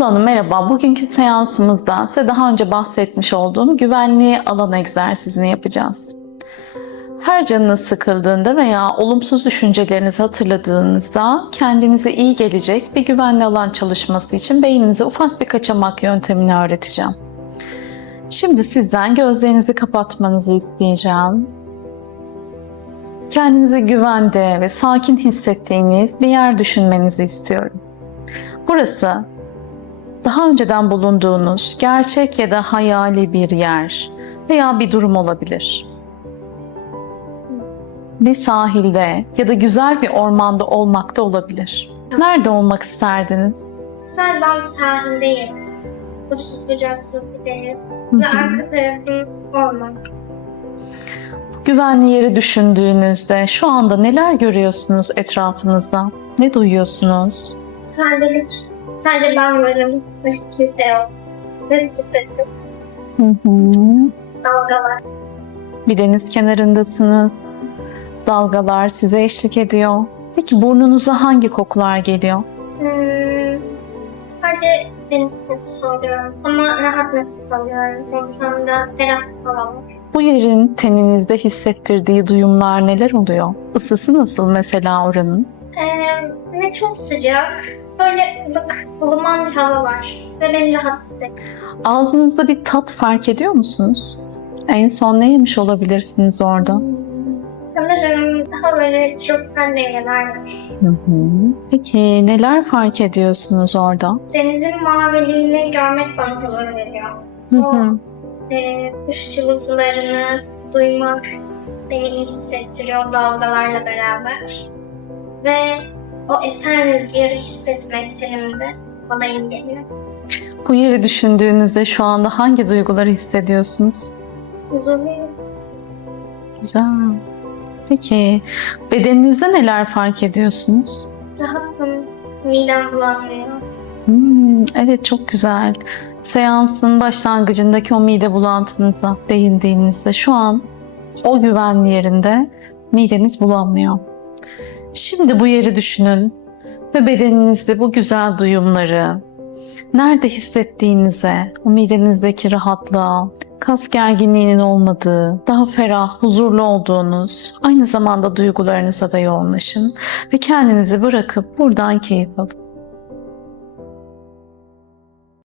Sıla Hanım merhaba. Bugünkü seansımızda size daha önce bahsetmiş olduğum güvenli alan egzersizini yapacağız. Her canınız sıkıldığında veya olumsuz düşüncelerinizi hatırladığınızda kendinize iyi gelecek bir güvenli alan çalışması için beyninize ufak bir kaçamak yöntemini öğreteceğim. Şimdi sizden gözlerinizi kapatmanızı isteyeceğim. Kendinizi güvende ve sakin hissettiğiniz bir yer düşünmenizi istiyorum. Burası daha önceden bulunduğunuz gerçek ya da hayali bir yer veya bir durum olabilir. Bir sahilde ya da güzel bir ormanda olmak da olabilir. Nerede olmak isterdiniz? Ben ben sahildeyim. Uçsuz bucaksız bir deniz. Ve arka tarafım orman. Güvenli yeri düşündüğünüzde şu anda neler görüyorsunuz etrafınızda? Ne duyuyorsunuz? Sadelik. Sadece ben varım. Başka kimse yok. Ve su sesi. Hı hı. Dalgalar. Bir deniz kenarındasınız. Dalgalar size eşlik ediyor. Peki burnunuza hangi kokular geliyor? Hmm, sadece deniz kokusu alıyorum. Ama rahat nefes alıyorum. Ortamda ferah var. Bu yerin teninizde hissettirdiği duyumlar neler oluyor? Isısı nasıl mesela oranın? Ee, ve çok sıcak. Böyle ılık, ılıman bir hava var. Ve beni rahat hissediyor. Ağzınızda bir tat fark ediyor musunuz? En son ne yemiş olabilirsiniz orada? Hmm, Sanırım daha böyle tropikal meyveler var. Peki neler fark ediyorsunuz orada? Denizin maviliğini görmek bana huzur veriyor. Hı hı. Ee, kuş cıvıltılarını duymak beni iyi hissettiriyor dalgalarla beraber. Ve o esen rüzgarı hissetmek tenimde bana iyi geliyor. Bu yeri düşündüğünüzde şu anda hangi duyguları hissediyorsunuz? Huzurluyum. Güzel. Peki bedeninizde neler fark ediyorsunuz? Rahatım. Midem bulanmıyor. Hmm, evet çok güzel. Seansın başlangıcındaki o mide bulantınıza değindiğinizde şu an o güvenli yerinde mideniz bulanmıyor. Şimdi bu yeri düşünün ve bedeninizde bu güzel duyumları nerede hissettiğinize, o midenizdeki rahatlığa, kas gerginliğinin olmadığı, daha ferah, huzurlu olduğunuz, aynı zamanda duygularınıza da yoğunlaşın ve kendinizi bırakıp buradan keyif alın.